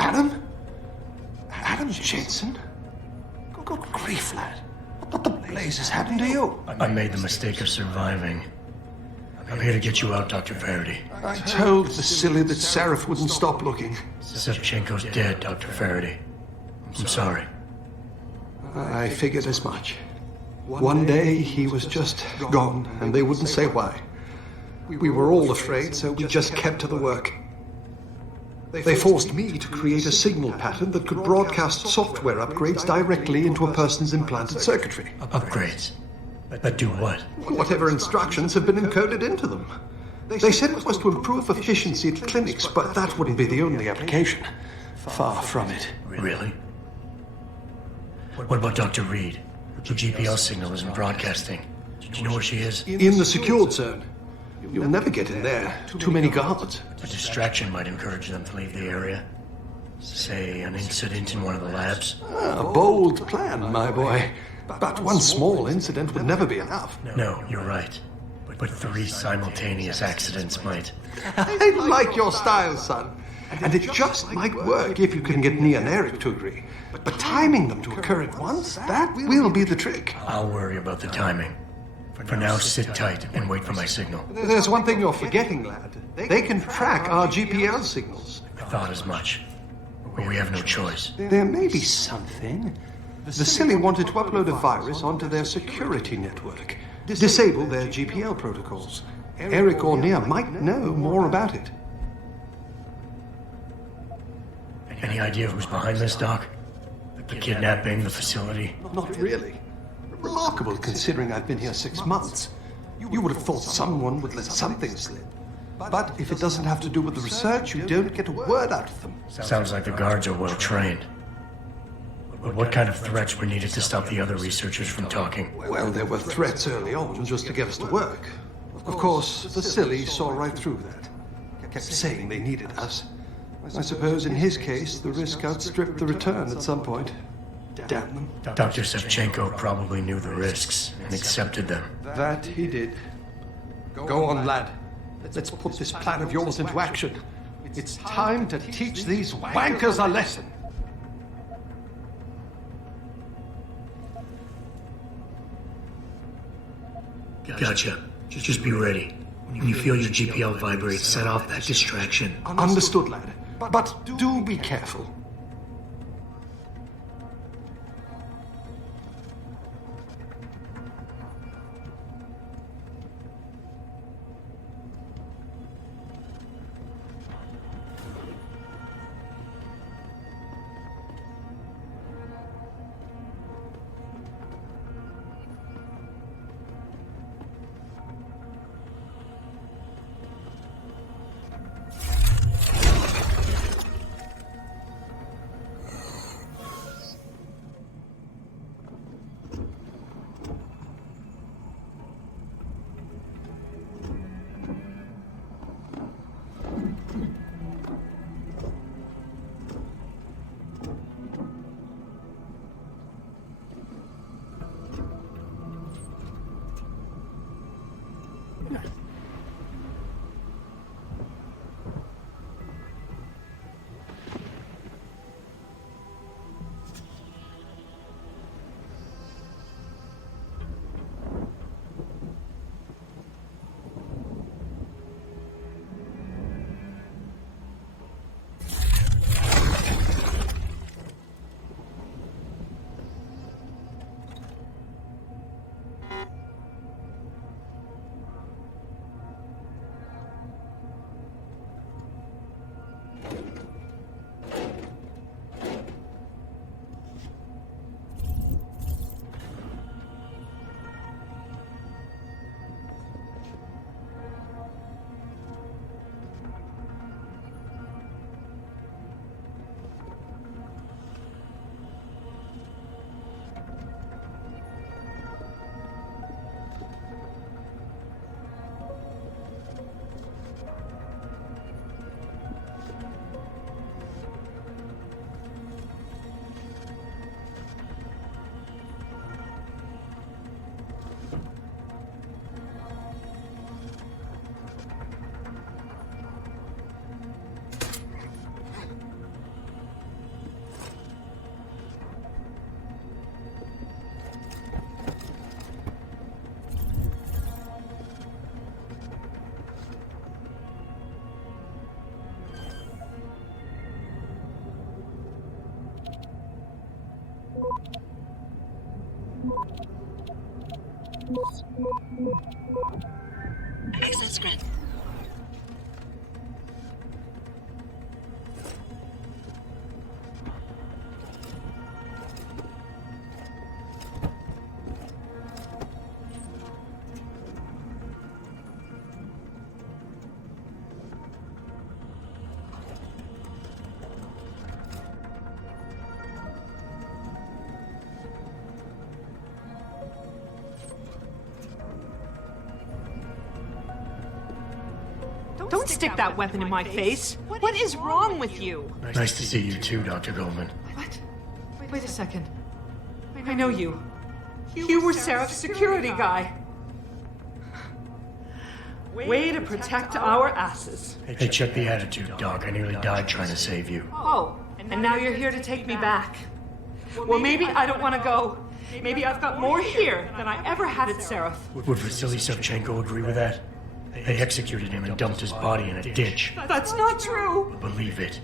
Adam? Adam Jensen? Good grief, lad. What the blazes happened to you? I made the mistake of surviving. I'm here to get you out, Dr. Faherty. I told Vasily that Seraph wouldn't stop looking. Sevchenko's dead, Dr. Faherty. I'm sorry. I figured as much. One day he was just gone, and they wouldn't say why. We were all afraid, so we just kept to the work. They forced me to create a signal pattern that could broadcast software upgrades directly into a person's implanted circuitry. Upgrades? But do what? Whatever instructions have been encoded into them. They said it was to improve efficiency at clinics, but that wouldn't be the only application. Far from it. Really? What about Dr. Reed? Her GPL signal isn't broadcasting. Do you know where she is? In the secured zone. You'll never get in there. Too many guards. A distraction might encourage them to leave the area. Say, an incident in one of the labs. A bold plan, my boy. But one small incident would never be enough. No, you're right. But 3 simultaneous accidents might. I like your style, son. And it just might work if you can get Nia and Eric to agree. But timing them to occur at once, that will be the trick. I'll worry about the timing. For now, sit tight and wait for my signal. There's one thing you're forgetting, lad. They can track our GPL signals. I thought as much. But we have no choice. There may be something. Vasily wanted to upload a virus onto their security network. Disable their GPL protocols. Eric or Nia might know more about it. Any idea who's behind this, Doc? The kidnapping, the facility? Not really. Remarkable considering I've been here 6 months. You would have thought someone would let something slip. But if it doesn't have to do with the research, you don't get a word out of them. Sounds like the guards are well trained. But what kind of threats were needed to stop the other researchers from talking? Well, there were threats early on just to get us to work. Of course, Vasily saw right through that. Kept saying they needed us. I suppose in his case, the risk outstripped the return at some point. Damn them. Dr. Sevchenko probably knew the risks and accepted them. That he did. Go on, lad. Let's put this plan of yours into action. It's time to teach these wankers a lesson. Gotcha. Just be ready. When you feel your GPL vibrate, set off that distraction. Understood, lad. But do be careful. Don't stick that weapon in my face. What is wrong with you? Nice to see you too, Dr. Goldman. What? Wait a second. I know you. You were Seraph's security guy. Way to protect our asses. Hey, check the attitude, Doc. I nearly died trying to save you. Oh, and now you're here to take me back. Well, maybe I don't want to go. Maybe I've got more here than I ever had at Seraph. Would Vasily Savchenko agree with that? They executed him and dumped his body in a ditch. That's not true. Believe it.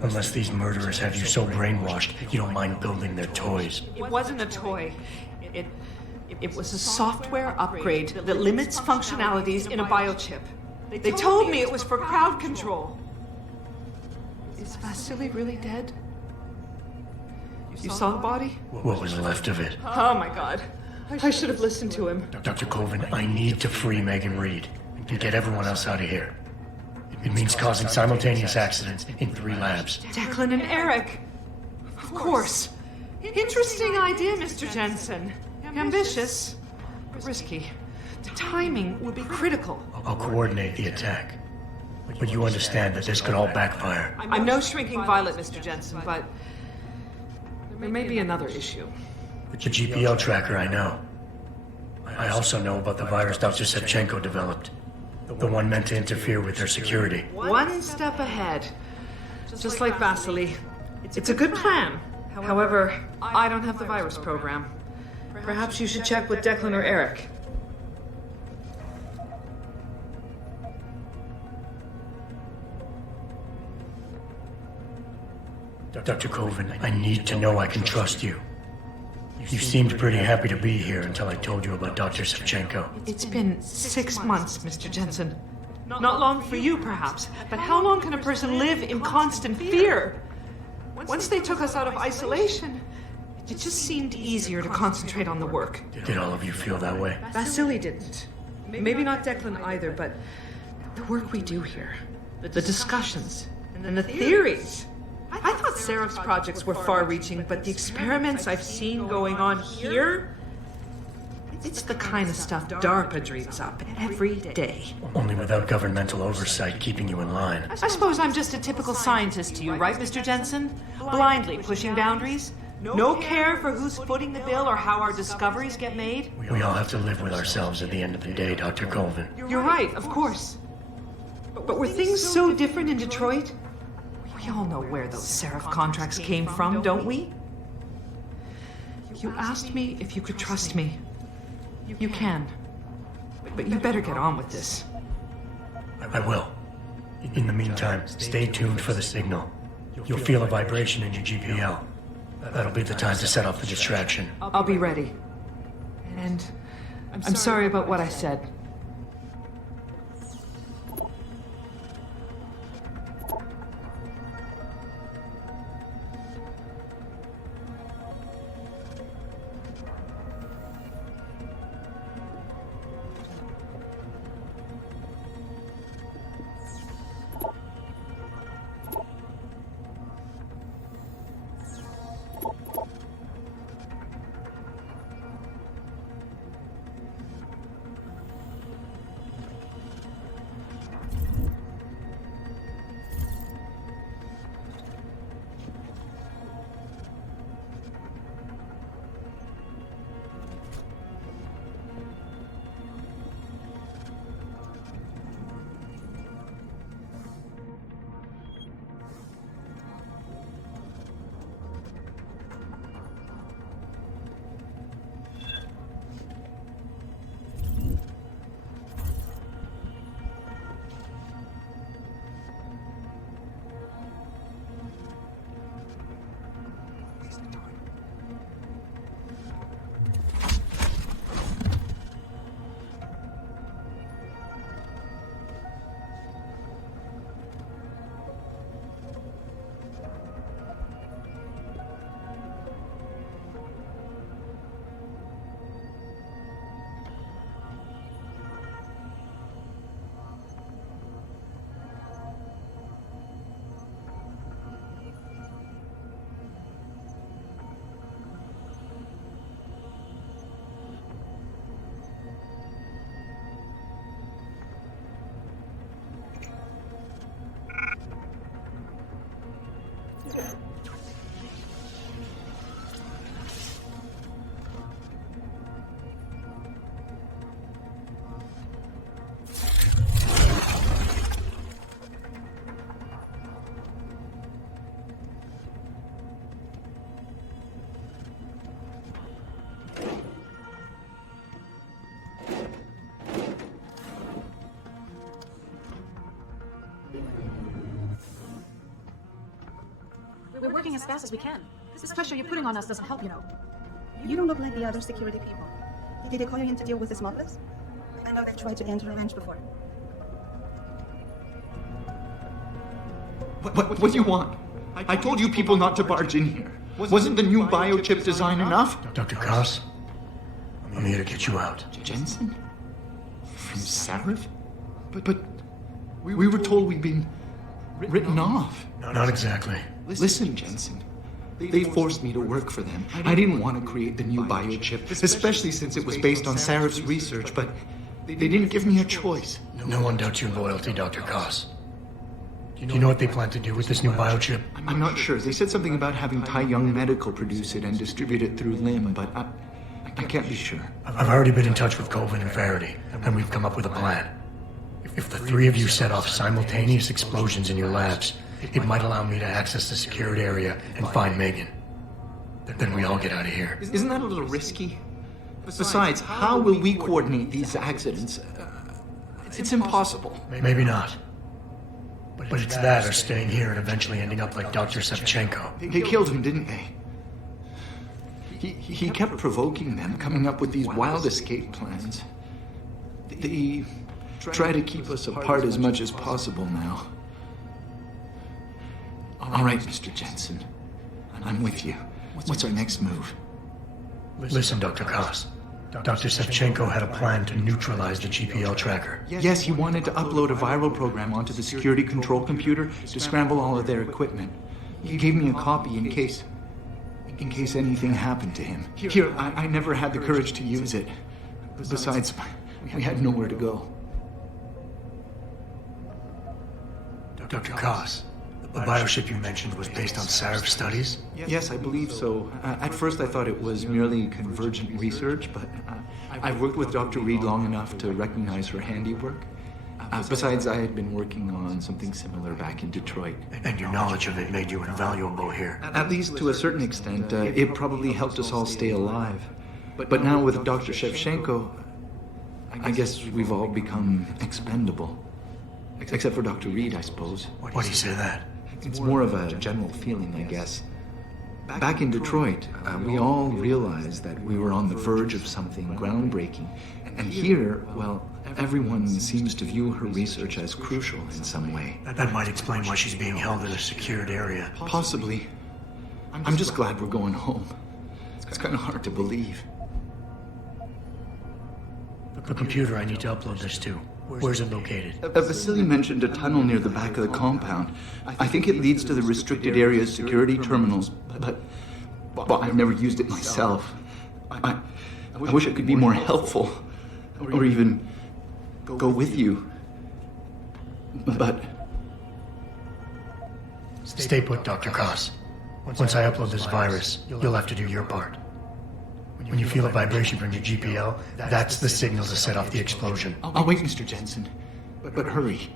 Unless these murderers have you so brainwashed, you don't mind building their toys. It wasn't a toy. It was a software upgrade that limits functionalities in a biochip. They told me it was for crowd control. Is Vasily really dead? You saw the body? What was left of it? Oh my God. I should have listened to him. Dr. Colvin, I need to free Megan Reed and get everyone else out of here. It means causing simultaneous accidents in 3 labs. Declan and Eric. Of course. Interesting idea, Mr. Jensen. Ambitious, but risky. The timing would be critical. I'll coordinate the attack. But you understand that this could all backfire. I'm no shrinking violet, Mr. Jensen, but there may be another issue. The GPL tracker, I know. I also know about the virus Dr. Savchenko developed. The one meant to interfere with their security. One step ahead. Just like Vasily. It's a good plan. However, I don't have the virus program. Perhaps you should check with Declan or Eric. Dr. Colvin, I need to know I can trust you. You seemed pretty happy to be here until I told you about Dr. Savchenko. It's been 6 months, Mr. Jensen. Not long for you, perhaps, but how long can a person live in constant fear? Once they took us out of isolation, it just seemed easier to concentrate on the work. Did all of you feel that way? Vasily didn't. Maybe not Declan either, but the work we do here, the discussions, and the theories. I thought Seraph's projects were far-reaching, but the experiments I've seen going on here, it's the kind of stuff DARPA dreams up every day. Only without governmental oversight keeping you in line. I suppose I'm just a typical scientist to you, right, Mr. Jensen? Blindly pushing boundaries? No care for who's footing the bill or how our discoveries get made? We all have to live with ourselves at the end of the day, Dr. Colvin. You're right, of course. But were things so different in Detroit? We all know where those Seraph contracts came from, don't we? You asked me if you could trust me. You can. But you better get on with this. I will. In the meantime, stay tuned for the signal. You'll feel a vibration in your GPL. That'll be the time to set off the distraction. I'll be ready. And I'm sorry about what I said. We're working as fast as we can. This pressure you're putting on us doesn't help, you know. You don't look like the other security people. Did they call you in to deal with the smugglers? I know they've tried to enter a ranch before. What do you want? I told you people not to barge in here. Wasn't the new biochip design enough? Dr. Koss, I'm here to get you out. Jensen? From Sarif? But we were told we'd been written off. Not exactly. Listen, Jensen. They forced me to work for them. I didn't want to create the new biochip, especially since it was based on Sarif's research, but they didn't give me a choice. No one doubts your loyalty, Dr. Koss. Do you know what they plan to do with this new biochip? I'm not sure. They said something about having Tai Young Medical produce it and distribute it through LIM, but I can't be sure. I've already been in touch with Colvin and Faherty, and we've come up with a plan. If the three of you set off simultaneous explosions in your labs, it might allow me to access the secured area and find Megan. Then we all get out of here. Isn't that a little risky? Besides, how will we coordinate these accidents? It's impossible. Maybe not. But it's that or staying here and eventually ending up like Dr. Sevchenko. They killed him, didn't they? He kept provoking them, coming up with these wild escape plans. They try to keep us apart as much as possible now. All right, Mr. Jensen. I'm with you. What's our next move? Listen, Dr. Koss. Dr. Sevchenko had a plan to neutralize the GPL tracker. Yes, he wanted to upload a viral program onto the security control computer to scramble all of their equipment. He gave me a copy in case anything happened to him. Here, I never had the courage to use it. Besides, we had nowhere to go. Dr. Koss, the biochip you mentioned was based on Sarif studies? Yes, I believe so. At first I thought it was merely convergent research, but I've worked with Dr. Reed long enough to recognize her handiwork. Besides, I had been working on something similar back in Detroit. And your knowledge of it made you invaluable here. At least to a certain extent, it probably helped us all stay alive. But now with Dr. Shevchenko, I guess we've all become expendable. Except for Dr. Reed, I suppose. Why do you say that? It's more of a general feeling, I guess. Back in Detroit, we all realized that we were on the verge of something groundbreaking. And here, well, everyone seems to view her research as crucial in some way. That might explain why she's being held in a secured area. Possibly. I'm just glad we're going home. It's kind of hard to believe. The computer I need to upload this to, where's it located? Vasily mentioned a tunnel near the back of the compound. I think it leads to the restricted area's security terminals, but I've never used it myself. I wish I could be more helpful, or even go with you. But Stay put, Dr. Koss. Once I upload this virus, you'll have to do your part. When you feel a vibration from your GPL, that's the signal to set off the explosion. I'll wait, Mr. Jensen. But hurry.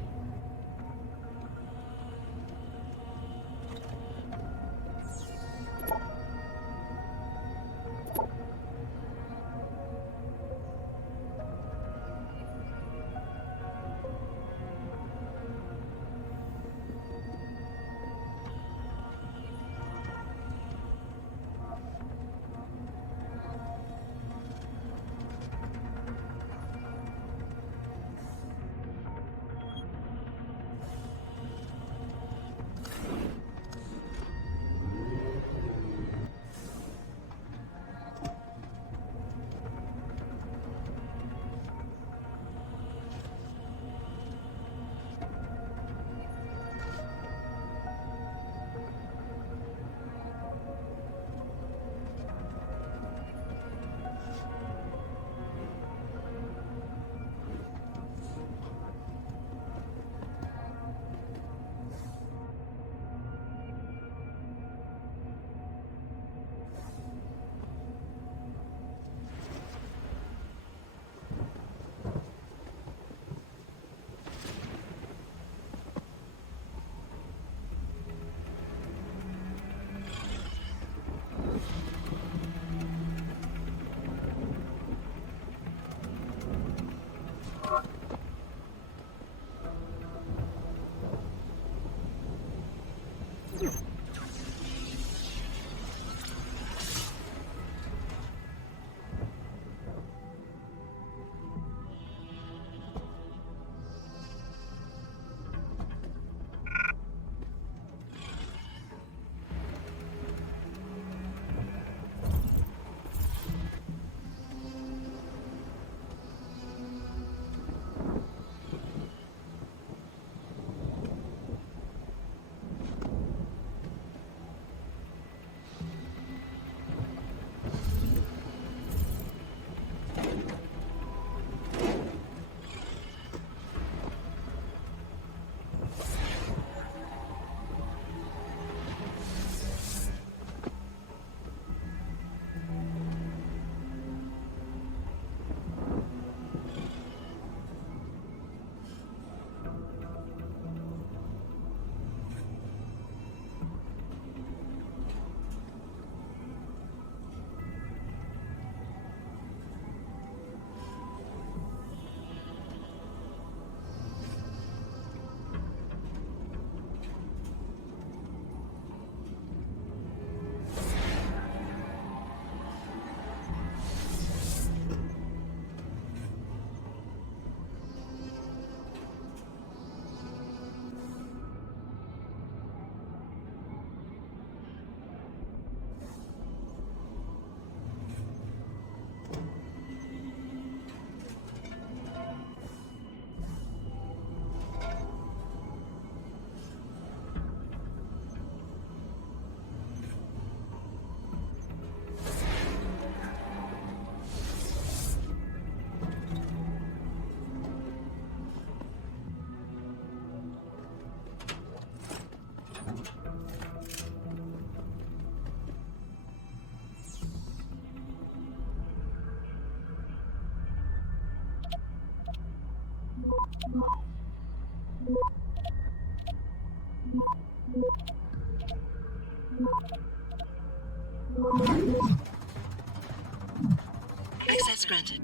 Access granted.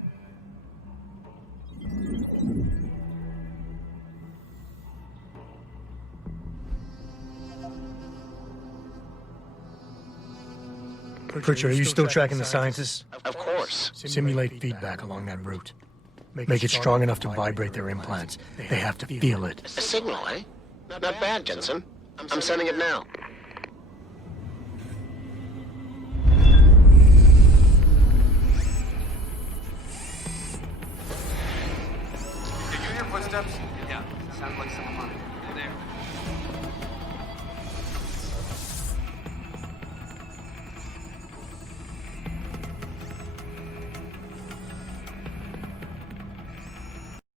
Pritchard, are you still tracking the scientists? Of course. Simulate feedback along that route. Make it strong enough to vibrate their implants. They have to feel it. A signal, eh? Not bad, Jensen. I'm sending it now.